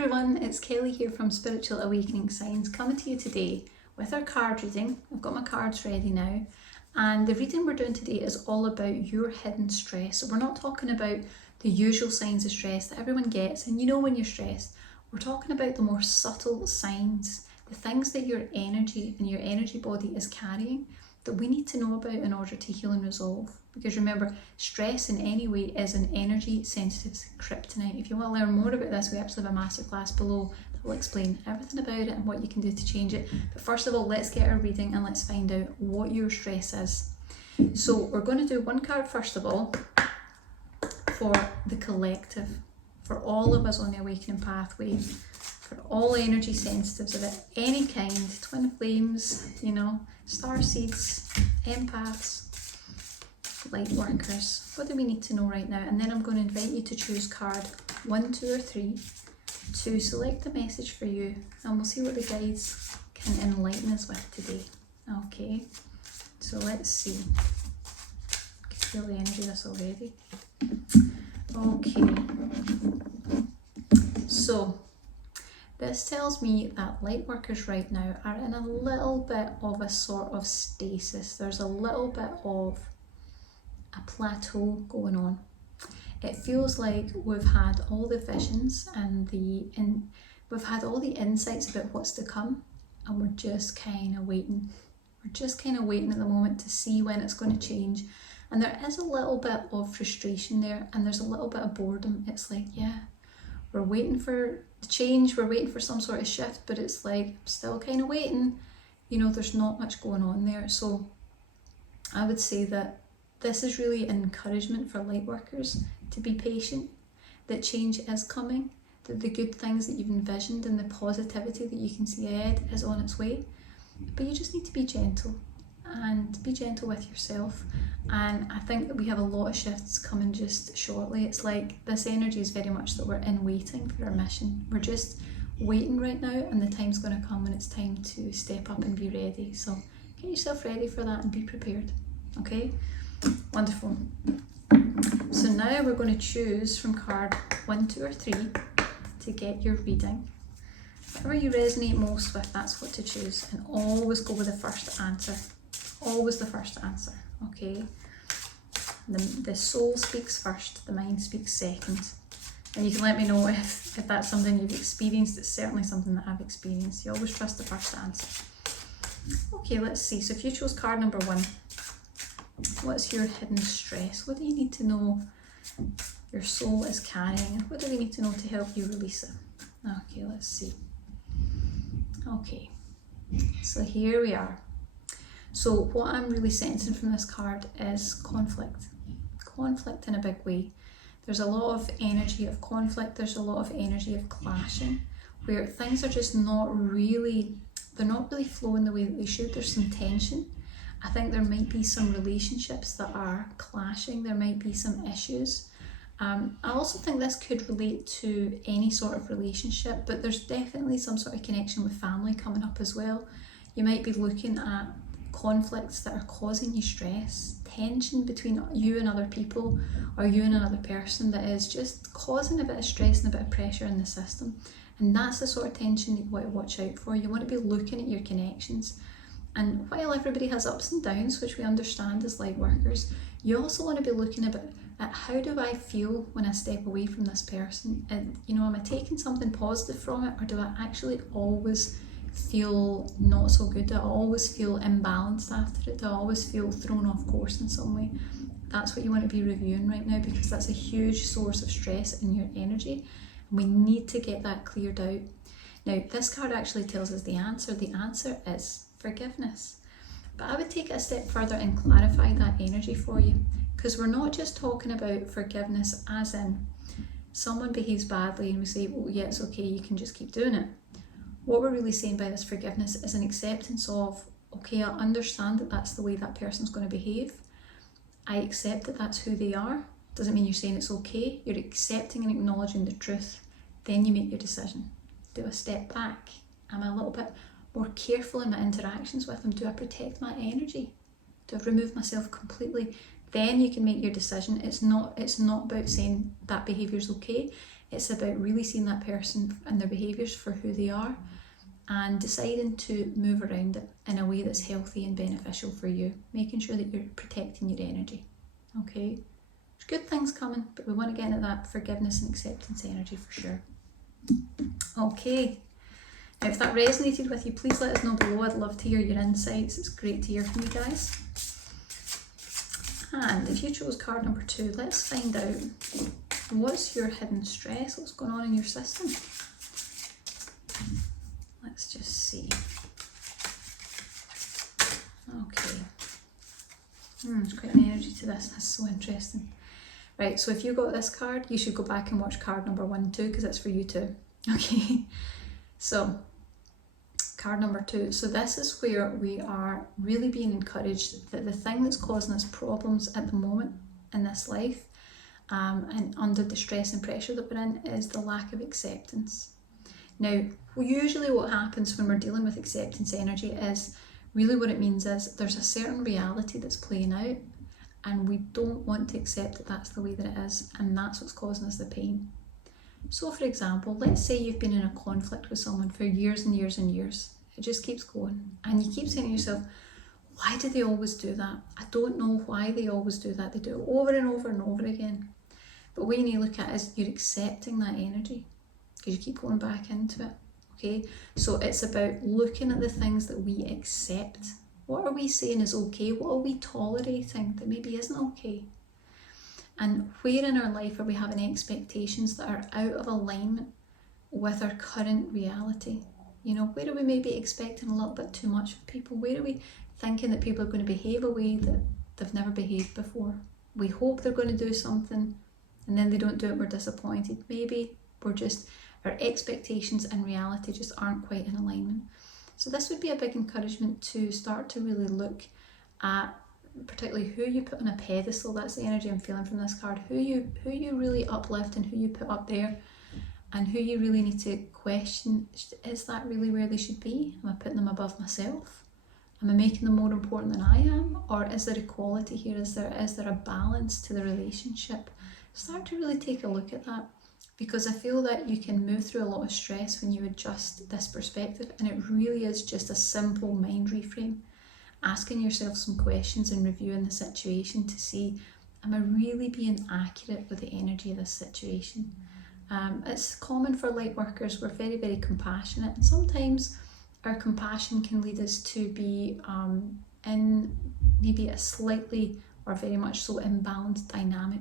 everyone, it's Kelly here from Spiritual Awakening Signs, coming to you today with our card reading. I've got my cards ready now, and the reading we're doing today is all about your hidden stress. So we're not talking about the usual signs of stress that everyone gets, and you know when you're stressed. We're talking about the more subtle signs, the things that your energy and your energy body is carrying that we need to know about in order to heal and resolve. Because remember, stress in any way is an energy sensitive kryptonite. If you want to learn more about this, we actually have a masterclass below that will explain everything about it and what you can do to change it. But first of all, let's get our reading and let's find out what your stress is. So we're going to do one card first of all for the collective, for all of us on the awakening pathway, for all energy sensitives of any kind, twin flames, star seeds, empaths, light workers. What do we need to know right now? And then I'm going to invite you to choose card 1, 2 or 3 to select the message for you, and we'll see what the guides can enlighten us with today. Okay, so let's see. I can feel the energy of this already. Okay, so this tells me that light workers right now are in a little bit of a sort of stasis. There's a little bit of a plateau going on. It feels like we've had all the visions and we've had all the insights about what's to come, and we're just kind of waiting. We're just kind of waiting at the moment to see when it's going to change. And there is a little bit of frustration there, and there's a little bit of boredom. It's like, yeah, we're waiting for the change, we're waiting for some sort of shift, but it's like, still kind of waiting. There's not much going on there. So I would say that this is really an encouragement for light workers to be patient, that change is coming, that the good things that you've envisioned and the positivity that you can see ahead is on its way. But you just need to be gentle, and be gentle with yourself. And I think that we have a lot of shifts coming just shortly. It's like this energy is very much that we're in waiting for our mission. We're just waiting right now, and the time's going to come when it's time to step up and be ready. So get yourself ready for that and be prepared. Okay? Wonderful. So now we're going to choose from card 1, 2 or 3 to get your reading. Whatever you resonate most with, that's what to choose. And always go with the first answer. Always the first answer. Okay? The soul speaks first, the mind speaks second. And you can let me know if that's something you've experienced. It's certainly something that I've experienced. You always trust the first answer. Okay, let's see. So if you chose card number 1, what's your hidden stress? What do you need to know your soul is carrying? And what do we need to know to help you release it? Okay, let's see. Okay, so here we are. So what I'm really sensing from this card is conflict. Conflict in a big way. There's a lot of energy of conflict. There's a lot of energy of clashing, where things are just they're not really flowing the way that they should. There's some tension. I think there might be some relationships that are clashing. There might be some issues. I also think this could relate to any sort of relationship, but there's definitely some sort of connection with family coming up as well. You might be looking at conflicts that are causing you stress, tension between you and other people, or you and another person that is just causing a bit of stress and a bit of pressure in the system. And that's the sort of tension that you want to watch out for. You want to be looking at your connections. And while everybody has ups and downs, which we understand as light workers, you also want to be looking at how do I feel when I step away from this person? And am I taking something positive from it, or do I actually always feel not so good? Do I always feel imbalanced after it? Do I always feel thrown off course in some way? That's what you want to be reviewing right now, because that's a huge source of stress in your energy, and we need to get that cleared out. Now, this card actually tells us the answer. The answer is forgiveness. But I would take it a step further and clarify that energy for you, because we're not just talking about forgiveness as in someone behaves badly and we say, oh yeah, it's okay, you can just keep doing it. What we're really saying by this forgiveness is an acceptance of, okay, I understand that that's the way that person's going to behave. I accept that that's who they are. Doesn't mean you're saying it's okay. You're accepting and acknowledging the truth. Then you make your decision. Do I step back? Am I a little bit more careful in my interactions with them? Do I protect my energy? Do I remove myself completely? Then you can make your decision. It's not about saying that behaviour is okay. It's about really seeing that person and their behaviours for who they are and deciding to move around it in a way that's healthy and beneficial for you, making sure that you're protecting your energy. Okay? There's good things coming, but we want to get into that forgiveness and acceptance energy for sure. Okay. Now, if that resonated with you, please let us know below. I'd love to hear your insights. It's great to hear from you guys. And if you chose card number 2, let's find out what's your hidden stress, what's going on in your system. Let's just see. Okay. There's quite an energy to this. That's so interesting. Right, so if you got this card, you should go back and watch card number 1 too, because it's for you too. Okay. So, card number 2. So this is where we are really being encouraged that the thing that's causing us problems at the moment in this life, and under the stress and pressure that we're in, is the lack of acceptance. Now, usually what happens when we're dealing with acceptance energy is, really what it means is there's a certain reality that's playing out and we don't want to accept that that's the way that it is, and that's what's causing us the pain. So for example, let's say you've been in a conflict with someone for years and years and years. It just keeps going. And you keep saying to yourself, why do they always do that? I don't know why they always do that. They do it over and over and over again. But what you need to look at is you're accepting that energy because you keep going back into it. Okay, so it's about looking at the things that we accept. What are we saying is okay? What are we tolerating that maybe isn't okay? And where in our life are we having expectations that are out of alignment with our current reality? You know, where are we maybe expecting a little bit too much of people? Where are we thinking that people are going to behave a way that they've never behaved before? We hope they're going to do something and then they don't do it, we're disappointed. Maybe we're just, our expectations and reality just aren't quite in alignment. So this would be a big encouragement to start to really look at particularly who you put on a pedestal. That's the energy I'm feeling from this card. Who you really uplift and who you put up there, and who you really need to question. Is that really where they should be? Am I putting them above myself? Am I making them more important than I am? Or is there equality here? Is there a balance to the relationship? Start to really take a look at that, because I feel that you can move through a lot of stress when you adjust this perspective, and it really is just a simple mind reframe. Asking yourself some questions and reviewing the situation to see, am I really being accurate with the energy of this situation? It's common for light workers, we're very, very compassionate, and sometimes our compassion can lead us to be in maybe a slightly or very much so imbalanced dynamic.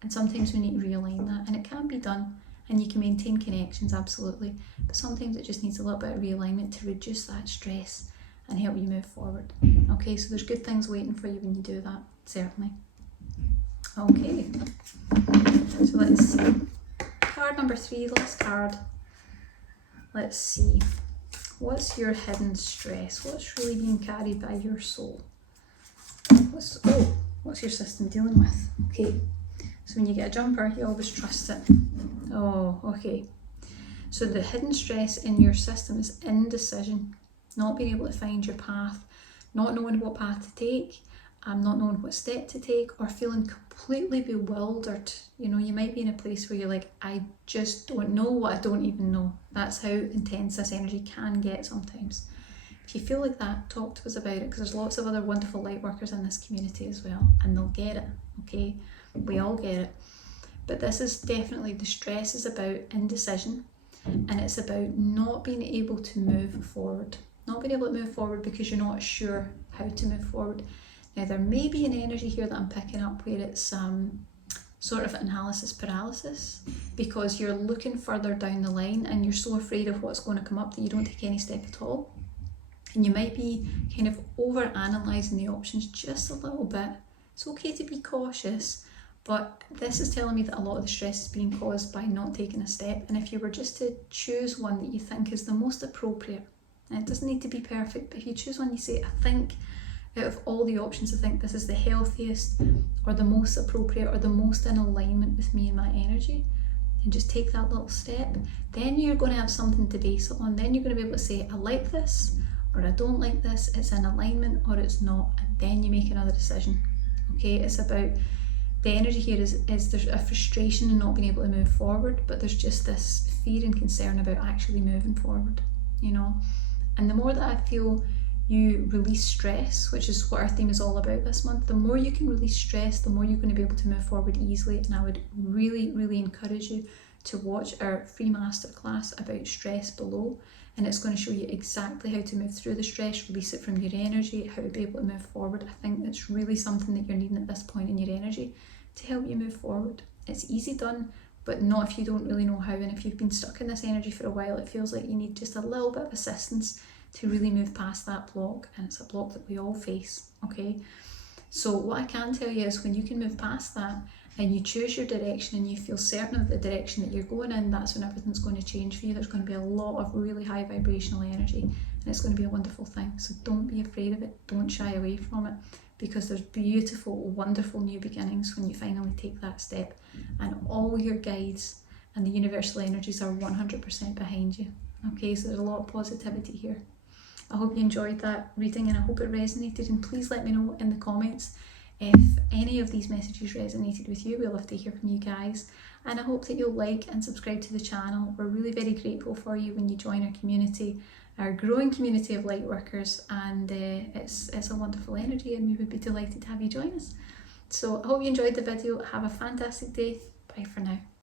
And sometimes we need to realign that, and it can be done, and you can maintain connections, absolutely. But sometimes it just needs a little bit of realignment to reduce that stress and help you move forward. Okay, so there's good things waiting for you when you do that, certainly. Okay, so let's see. Card number 3, last card. Let's see. What's your hidden stress? What's really being carried by your soul? What's your system dealing with? Okay. So when you get a jumper, you always trust it. Oh, okay. So the hidden stress in your system is indecision, not being able to find your path, not knowing what path to take, not knowing what step to take, or feeling completely bewildered. You know, you might be in a place where you're like, I just don't know what I don't even know. That's how intense this energy can get sometimes. If you feel like that, talk to us about it, because there's lots of other wonderful light workers in this community as well, and they'll get it, okay? We all get it. But this is definitely, the stress is about indecision, and it's about not being able to move forward. Not being able to move forward because you're not sure how to move forward. Now there may be an energy here that I'm picking up where it's sort of analysis paralysis, because you're looking further down the line and you're so afraid of what's going to come up that you don't take any step at all. And you might be kind of over analysing the options just a little bit. It's okay to be cautious, but this is telling me that a lot of the stress is being caused by not taking a step. And if you were just to choose one that you think is the most appropriate, and it doesn't need to be perfect, but if you choose one, you say, I think out of all the options, I think this is the healthiest or the most appropriate or the most in alignment with me and my energy, and just take that little step, then you're going to have something to base it on. Then you're going to be able to say, I like this, or I don't like this, it's in alignment or it's not, and then you make another decision. Okay, it's about the energy here is there's a frustration in not being able to move forward, but there's just this fear and concern about actually moving forward, you know. And the more that I feel you release stress, which is what our theme is all about this month, the more you can release stress, the more you're going to be able to move forward easily. And I would really, really encourage you to watch our free masterclass about stress below, and it's going to show you exactly how to move through the stress, release it from your energy, how to be able to move forward. I think it's really something that you're needing at this point in your energy to help you move forward. It's easy done, but not if you don't really know how. And if you've been stuck in this energy for a while, it feels like you need just a little bit of assistance to really move past that block, and it's a block that we all face, okay? So what I can tell you is when you can move past that and you choose your direction and you feel certain of the direction that you're going in, that's when everything's going to change for you. There's going to be a lot of really high vibrational energy, and it's going to be a wonderful thing. So don't be afraid of it, don't shy away from it, because there's beautiful, wonderful new beginnings when you finally take that step, and all your guides and the universal energies are 100% behind you. Okay, so there's a lot of positivity here. I hope you enjoyed that reading, and I hope it resonated, and please let me know in the comments if any of these messages resonated with you. We'll love to hear from you guys, and I hope that you'll like and subscribe to the channel. We're really very grateful for you when you join our community, our growing community of light workers, and it's a wonderful energy, and we would be delighted to have you join us. So I hope you enjoyed the video. Have a fantastic day. Bye for now.